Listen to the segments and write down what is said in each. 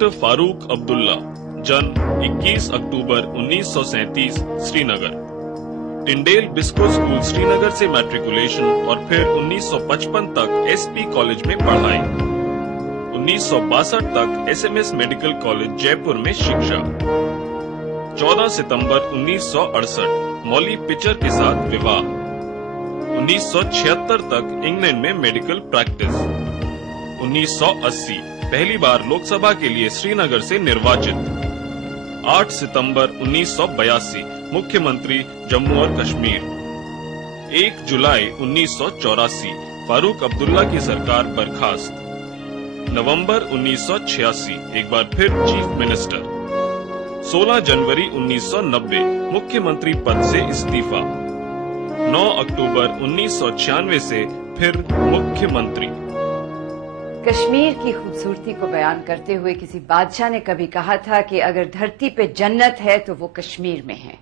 Doctor Farooq Abdullah, جنم 21 اکتوبر 1937 سری Nagar. ٹنڈیل بسکو school سری نگر سے matriculation اور پھر 1955 تک ایس پی کالج میں پڑھائی۔ 1962 تک S M S medical college Jaipur میں شکشا۔ 14 ستمبر 1968 مولی پچر کے ساتھ وواہ۔ 1976 تک انگلینڈ میں میڈیکل پریکٹس۔ 1980 پہلی بار لوک سبھا کے لیے سری نگر سے نرواچت۔ 8 ستمبر 1982 مکھیہ منتری جموں اور کشمیر۔ 1 جولائی 1984 فاروق عبداللہ کی سرکار برخاست۔ نومبر 1986 ایک بار پھر چیف منسٹر۔ 16 جنوری 1990 مکھیہ منتری پد سے استعفی۔ 9 اکتوبر 1996 سے پھر مکھیہ منتری۔ کشمیر کی خوبصورتی کو بیان کرتے ہوئے کسی بادشاہ نے کبھی کہا تھا کہ اگر دھرتی پہ جنت ہے تو وہ کشمیر میں ہے۔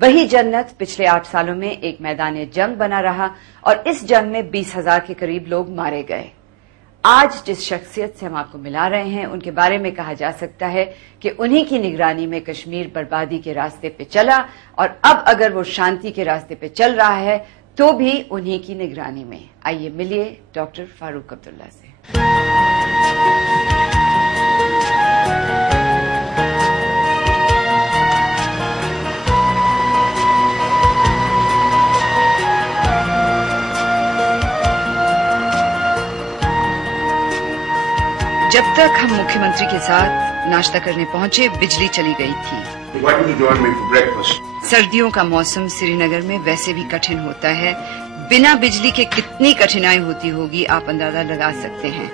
وہی جنت پچھلے 8 سالوں میں ایک میدان جنگ بنا رہا اور اس جنگ میں 20,000 کے قریب لوگ مارے گئے۔ آج جس شخصیت سے ہم آپ کو ملا رہے ہیں ان کے بارے میں کہا جا سکتا ہے کہ انہی کی نگرانی میں کشمیر بربادی کے راستے پہ چلا، اور اب اگر وہ شانتی کے راستے پہ چل رہا ہے تو بھی انہی کی نگرانی میں۔ آئیے ملیے ڈاکٹر فاروق عبداللہ سے۔ جب تک ہم مکھیہ منتری کے ساتھ ناشتہ کرنے پہنچے بجلی چلی گئی تھی۔ سردیوں کا موسم سری نگر میں ویسے بھی کٹھن ہوتا ہے، بنا بجلی کے کتنی کٹھنائی ہوتی ہوگی آپ اندازہ لگا سکتے ہیں۔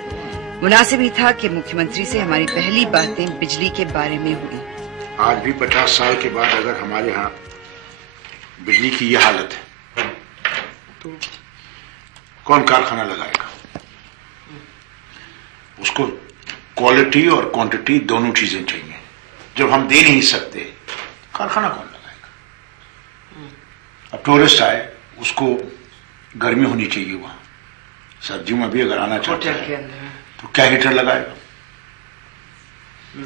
مناسب ہی تھا کہ مکھیہ منتری سے ہماری پہلی باتیں بجلی کے بارے میں ہوئی۔ آج بھی 50 سال کے بعد اگر ہمارے ہاں بجلی کی یہ حالت ہے تو کون کارخانہ لگائے گا؟ اس کو کوالٹی اور کوانٹٹی دونوں چیزیں چاہیے۔ جب ہم دے نہیں سکتے کارخانہ کون لگائے گا؟ اب ٹورسٹ آئے، اس کو گرمی ہونی چاہیے وہاں، سردیوں میں بھی اگر آنا چاہتا ہے تو کیا ہیٹر لگائے گا؟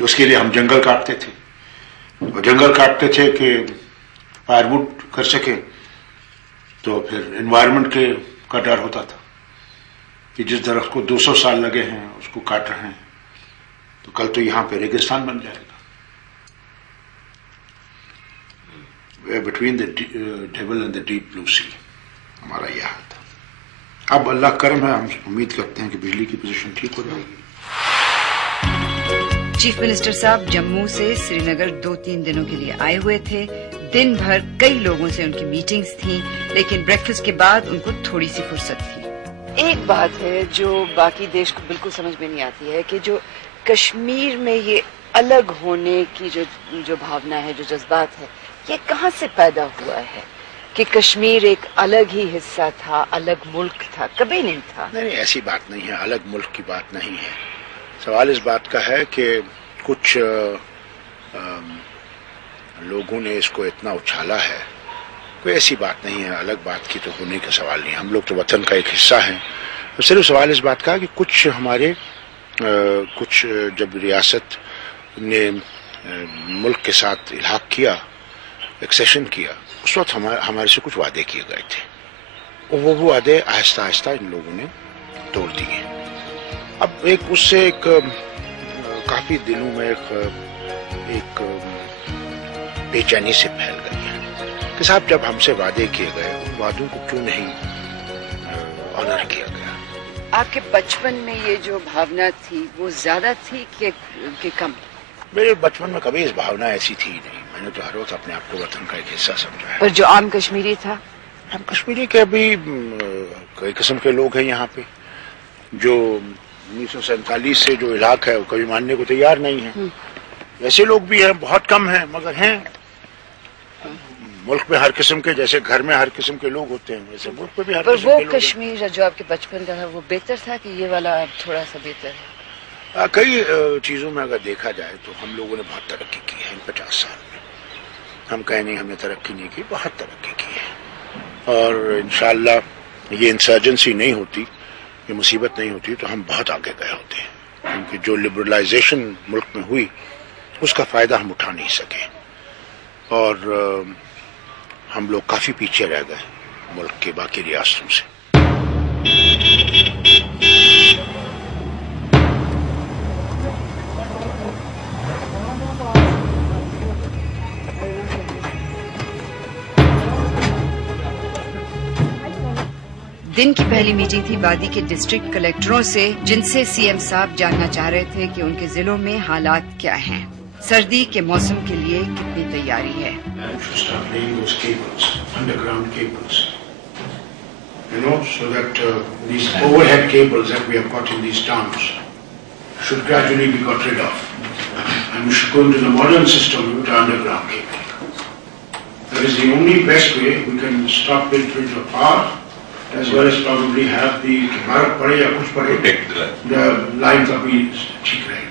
اس کے لیے ہم جنگل کاٹتے تھے، اور جنگل کاٹتے تھے کہ فائر ووڈ کر سکے، تو پھر انوائرمنٹ کا ڈر ہوتا تھا کہ جس درخت کو 200 سال لگے ہیں اس کو کاٹ رہے ہیں تو کل تو یہاں پہ ریگستان بن جائے گا۔ Between the devil and the deep blue sea ہمارا یہ حال تھا۔ اب اللہ کرم ہے، ہم امید کرتے ہیں کہ بجلی کی پوزیشن ٹھیک ہو جائے گی۔ چیف منسٹر صاحب جموں سے سری نگر 2-3 دنوں کے لیے آئے ہوئے تھے۔ دن بھر کئی لوگوں سے ان کی میٹنگز تھیں، لیکن بریکفاسٹ کے بعد ان کو تھوڑی سی فرصت تھی۔ ایک بات ہے جو باقی دیش کو بالکل سمجھ میں نہیں آتی ہے کہ جو کشمیر میں یہ الگ ہونے کی جو بھاونا ہے، جو جذبات ہے، یہ کہاں سے پیدا ہوا ہے کہ کشمیر ایک الگ ہی حصہ تھا، الگ ملک تھا؟ کبھی نہیں تھا۔ نہیں، ایسی بات نہیں ہے، الگ ملک کی بات نہیں ہے۔ سوال اس بات کا ہے کہ کچھ لوگوں نے اس کو اتنا اچھالا ہے، کوئی ایسی بات نہیں ہے، الگ بات کی تو ہونے کا سوال نہیں۔ ہم لوگ تو وطن کا ایک حصہ ہیں۔ صرف سوال اس بات کا کہ کچھ ہمارے جب ریاست نے ملک کے ساتھ الحاق کیا، ایکسیشن کیا، اس وقت ہمارے سے کچھ وعدے کیے گئے تھے، اور وہ وعدے آہستہ آہستہ ان لوگوں نے توڑ دیے۔ اب اس سے کافی دلوں میں ایک بے چینی سے پھیل گئی ہے کہ صاحب جب ہم سے وعدے کیے گئے ان وعدوں کو کیوں نہیں آنر کیا گیا۔ آپ کے بچپن میں یہ جو بھاونا تھی وہ زیادہ تھی کہ کم؟ میرے بچپن میں کبھی اس بھاونا ایسی تھی نہیں، میں نے تو ہر وقت اپنے آپ کو وطن کا ایک حصہ سمجھا ہے۔ پر جو عام کشمیری تھا؟ ہم کشمیری کے بھی کئی قسم کے لوگ ہیں یہاں پہ جو 1947 سے جو علاقہ ہے وہ کبھی ماننے کو تیار نہیں ہے۔ ایسے لوگ بھی ہیں، بہت کم ہیں مگر ہیں۔ ملک میں ہر قسم کے، جیسے گھر میں ہر قسم کے لوگ ہوتے ہیں ویسے ملک میں بھی ہر قسم کے لوگ ہیں۔ وہ کشمیر جو آپ کے بچپن کا تھا وہ بہتر تھا کہ یہ والا تھوڑا سا بہتر ہے؟ کئی چیزوں میں اگر دیکھا جائے تو ہم لوگوں نے بہت ترقی کی ہے ان 50 سال میں۔ ہم کہیں نہیں ہم نے ترقی نہیں کی، بہت ترقی کی ہے، اور انشاءاللہ یہ انسرجنسی نہیں ہوتی، یہ مصیبت نہیں ہوتی تو ہم بہت آگے گئے ہوتے ہیں۔ کیونکہ جو لبرلائزیشن ملک میں ہوئی اس کا فائدہ ہم اٹھا نہیں سکے اور ہم لوگ کافی پیچھے رہ گئے ملک کے باقی ریاستوں سے. دن کی پہلی میٹنگ تھی وادی کے ڈسٹرکٹ کلیکٹروں سے، جن سے سی ایم صاحب جاننا چاہ رہے تھے کہ ان کے ضلعوں میں حالات کیا ہیں، سردی کے موسم کے لیے کتنی تیاری ہے. As well as probably have the بارک پڑے یا کچھ پڑے لائن کا بھی ٹھیک رہے گی.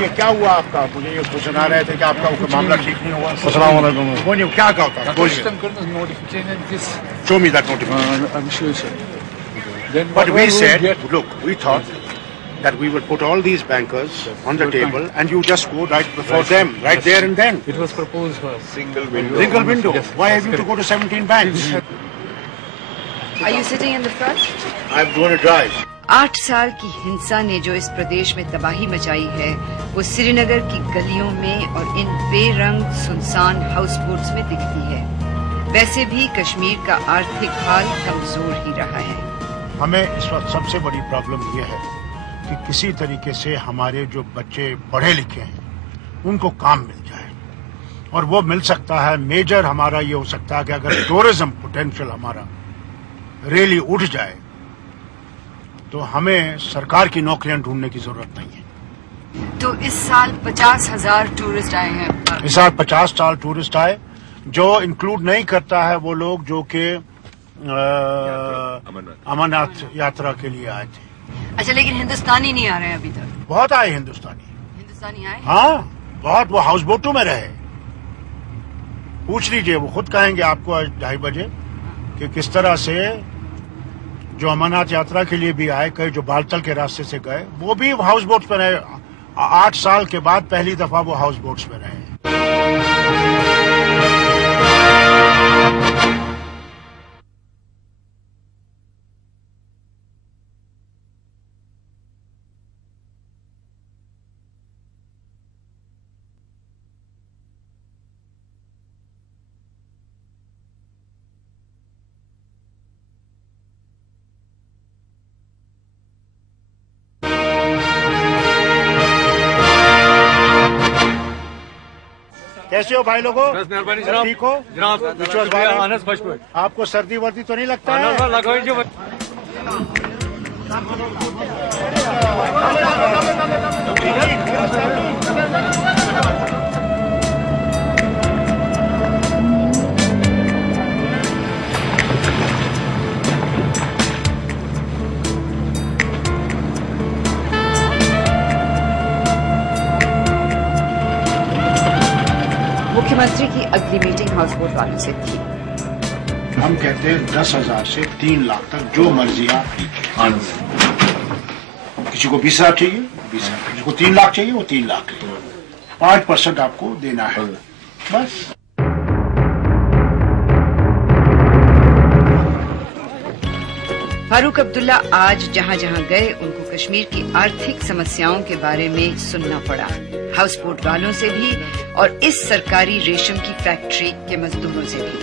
یہ کیا ہوا آپ کا؟ مجھے یہ سنا رہے تھے کہ آپ کا معاملہ ٹھیک نہیں ہوا. السلام علیکم. بولیے کیا کہا تھا؟ Show me that notification. I'm sure, sir. But we said, look, we thought that we would put all these bankers on the table and you just go right before them, right there and then. It was proposed for Single window. Yes. Why have you to go to 17 banks? Are you sitting in the front? I'm going to drive. 8 سال کی ہنسا نے جو اس پردیش میں تباہی مچائی ہے وہ سری نگر کی گلیوں میں اور ان بے رنگ سنسان ہاؤس بوٹس میں دکھتی ہے. ویسے بھی کشمیر کا آرتھک حال کمزور ہی رہا ہے. ہمیں اس وقت سب سے بڑی پرابلم یہ ہے کہ کسی طریقے سے ہمارے جو بچے پڑھے لکھے ہیں ان کو کام مل جائے، اور وہ مل سکتا ہے. میجر ہمارا یہ ہو سکتا ہے کہ اگر ٹورزم پوٹینشیل ہمارا ریلی اٹھ جائے تو ہمیں سرکار کی نوکریاں ڈھونڈنے کی ضرورت نہیں ہے. تو اس سال 50,000 ٹورسٹ آئے ہیں. اس سال 50 ٹورسٹ آئے، جو انکلوڈ نہیں کرتا ہے وہ لوگ جو کہ امرناتھ یاترا کے لیے آئے تھے. اچھا، لیکن ہندوستانی نہیں آ رہے ہیں ابھی تک؟ بہت آئے ہندوستانی آئے. ہاں بہت. وہ ہاؤس بوٹوں میں رہے. پوچھ لیجئے، وہ خود کہیں گے آپ کو آج 2:30 بجے کہ کس طرح سے جو امرناتھ یاترا کے لیے بھی آئے، کئی جو بالتل کے راستے سے گئے وہ بھی ہاؤس بوٹس پہ رہے. 8 سال کے بعد پہلی دفعہ وہ ہاؤس بوٹس پہ رہے. کیسے ہو بھائی لوگوں؟ ٹھیک ہو؟ آپ کو سردی وردی تو نہیں لگتا ہے؟ مکھیہ منتری کی اگلی میٹنگ ہاؤس بوٹ والوں سے تھی. ہم کہتے ہیں 10,000 سے 3 لاکھ تک جو مرضی آپ کیجیے. کسی کو 20,000 چاہیے 20,000، کسی کو 3 لاکھ چاہیے وہ 3 لاکھ. 5% آپ کو دینا ہے بس. فاروق عبداللہ آج جہاں جہاں گئے ان کو کشمیر کی آرتھک سمسیاؤں کے بارے میں سننا پڑا، ہاؤس بوٹ والوں سے بھی اور اس سرکاری ریشم کی فیکٹری کے مزدوروں سے بھی.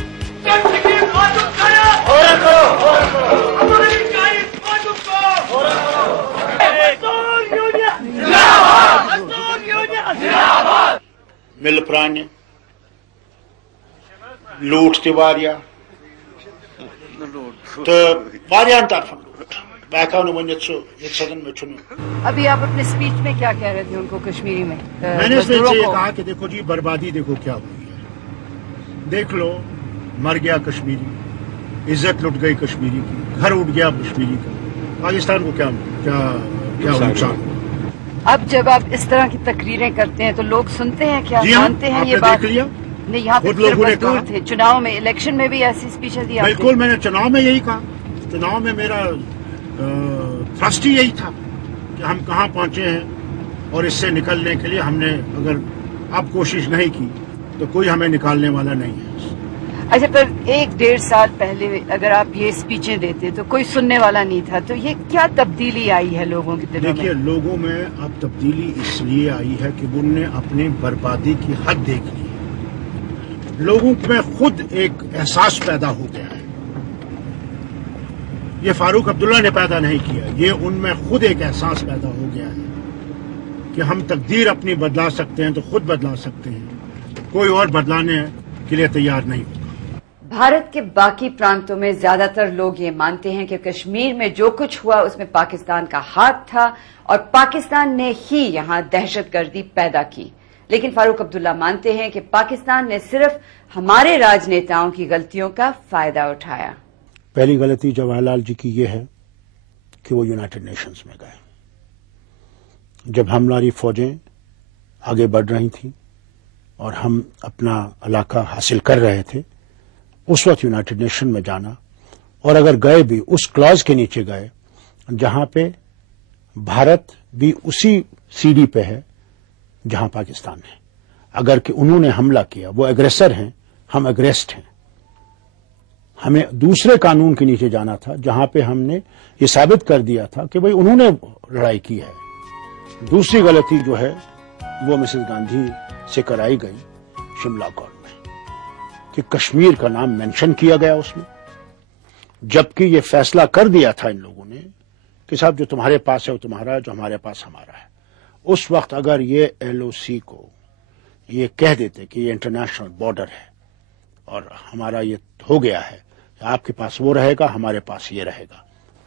مل پرانہ لوٹ تہ واریاہ تو واریاہن طرفن لوٹ. میں ہیکو نہ ونتھ سہ یہ سدن میں چھُنہٕ. ابھی آپ اپنے اسپیچ میں کیا کہہ رہے تھے ان کو کشمیری میں؟ میں نے اس میں یہ کہا کہ دیکھو جی بربادی دیکھو کیا ہوئی ہے. دیکھ لو مر گیا کشمیری، عزت لٹ گئی کشمیری کی، گھر اٹھ گیا کشمیری کا. پاکستان کو کیا نقصان ہوا. اب جب آپ اس طرح کی تقریریں کرتے ہیں تو لوگ سنتے ہیں کیا؟ جی جانتے ہیں آپ یہ نے بات؟ دیکھ لیا نہیں یہاں پہ خود لوگوں نے مزدور کہا تھے، چناؤ میں الیکشن میں بھی ایسی اسپیچیں دی آپ نے؟ بالکل، میں نے چناؤ میں یہی کہا، چناؤ میں میرا تھرسٹ ہی یہی تھا کہ ہم کہاں پہنچے ہیں اور اس سے نکلنے کے لیے ہم نے اگر اب کوشش نہیں کی تو کوئی ہمیں نکالنے والا نہیں ہے۔ اچھا، پر 1-1.5 سال پہلے اگر آپ یہ اسپیچیں دیتے تو کوئی سننے والا نہیں تھا، تو یہ کیا تبدیلی آئی ہے لوگوں کے دلوں دیکھیے، میں؟ لوگوں میں اب تبدیلی اس لیے آئی ہے کہ انہوں نے اپنی بربادی کی حد دیکھ لی ہے، لوگوں میں خود ایک احساس پیدا ہو گیا ہے۔ یہ فاروق عبداللہ نے پیدا نہیں کیا، یہ ان میں خود ایک احساس پیدا ہو گیا ہے کہ ہم تقدیر اپنی بدلا سکتے ہیں تو خود بدلا سکتے ہیں، کوئی اور بدلانے کے لیے تیار نہیں ہوگا۔ بھارت کے باقی پرانتوں میں زیادہ تر لوگ یہ مانتے ہیں کہ کشمیر میں جو کچھ ہوا اس میں پاکستان کا ہاتھ تھا اور پاکستان نے ہی یہاں دہشت گردی پیدا کی، لیکن فاروق عبداللہ مانتے ہیں کہ پاکستان نے صرف ہمارے راجنیتاؤں کی غلطیوں کا فائدہ اٹھایا۔ پہلی غلطی جواہر لال جی کی یہ ہے کہ وہ یونائٹڈ نیشنز میں گئے۔ جب ہماری فوجیں آگے بڑھ رہی تھیں اور ہم اپنا علاقہ حاصل کر رہے تھے، اس وقت یونائٹڈ نیشن میں جانا، اور اگر گئے بھی اس کلاز کے نیچے گئے جہاں پہ بھارت بھی اسی سیڑھی پہ ہے جہاں پاکستان ہے، اگر کہ انہوں نے حملہ کیا، وہ ایگریسر ہیں، ہم ایگریسڈ ہیں، ہمیں دوسرے قانون کے نیچے جانا تھا جہاں پہ ہم نے یہ ثابت کر دیا تھا کہ بھئی انہوں نے لڑائی کی ہے۔ دوسری غلطی جو ہے وہ مسز گاندھی سے کرائی گئی شملہ کورٹ میں کہ کشمیر کا نام مینشن کیا گیا اس میں، جبکہ یہ فیصلہ کر دیا تھا ان لوگوں نے کہ صاحب جو تمہارے پاس ہے وہ تمہارا ہے، جو ہمارے پاس ہمارا ہے۔ اس وقت اگر یہ ایل او سی کو یہ کہہ دیتے کہ یہ انٹرنیشنل بارڈر ہے اور ہمارا یہ ہو گیا ہے، آپ کے پاس وہ رہے گا، ہمارے پاس یہ رہے گا،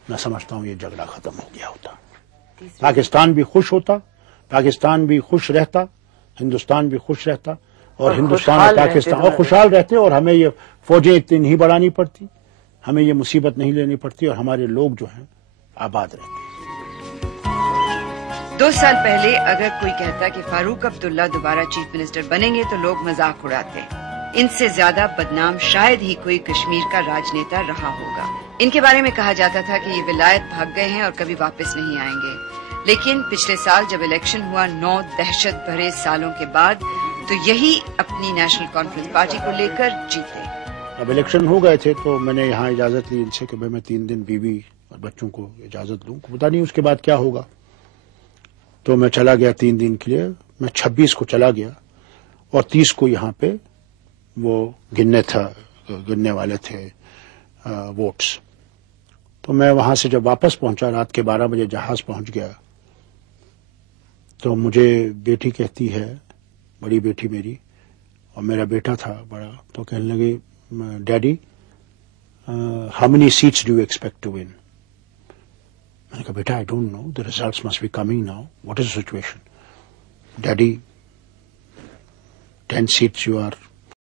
میں سمجھتا ہوں یہ جھگڑا ختم ہو گیا ہوتا، پاکستان بھی خوش ہوتا، پاکستان بھی خوش رہتا، ہندوستان بھی خوش رہتا، اور ہندوستان اور پاکستان اور خوشحال رہتے، اور ہمیں یہ فوجیں اتنی نہیں بڑھانی پڑتی، ہمیں یہ مصیبت نہیں لینی پڑتی، اور ہمارے لوگ جو ہیں آباد رہتے۔ 2 سال پہلے اگر کوئی کہتا کہ فاروق عبداللہ دوبارہ چیف منسٹر بنیں گے تو لوگ مذاق اڑاتے۔ ان سے زیادہ بدنام شاید ہی کوئی کشمیر کا راجنیتا رہا ہوگا۔ ان کے بارے میں کہا جاتا تھا کہ یہ ولایت بھاگ گئے ہیں اور کبھی واپس نہیں آئیں گے، لیکن پچھلے سال جب الیکشن ہوا 9 دہشت بھرے سالوں کے بعد، تو یہی اپنی نیشنل کانفرنس پارٹی کو لے کر جیتے۔ اب الیکشن ہو گئے تھے تو میں نے یہاں اجازت لی ان سے کہ میں 3 دن بیوی اور بچوں کو اجازت دوں، پتہ نہیں اس کے بعد کیا ہوگا، تو میں چلا گیا 3 دن کے لیے۔ میں 26 کو چلا گیا اور 30 کو یہاں پہ وہ گننے والے تھے ووٹس، تو میں وہاں سے جب واپس پہنچا رات کے 12 بجے جہاز پہنچ گیا، تو مجھے بیٹی کہتی ہے، بڑی بیٹی میری اور میرا بیٹا تھا بڑا، تو کہنے لگے daddy how many seats do you expect to win? میں نے کہا بیٹا I don't know, the results must be coming now, what is the situation? Daddy 10 seats you are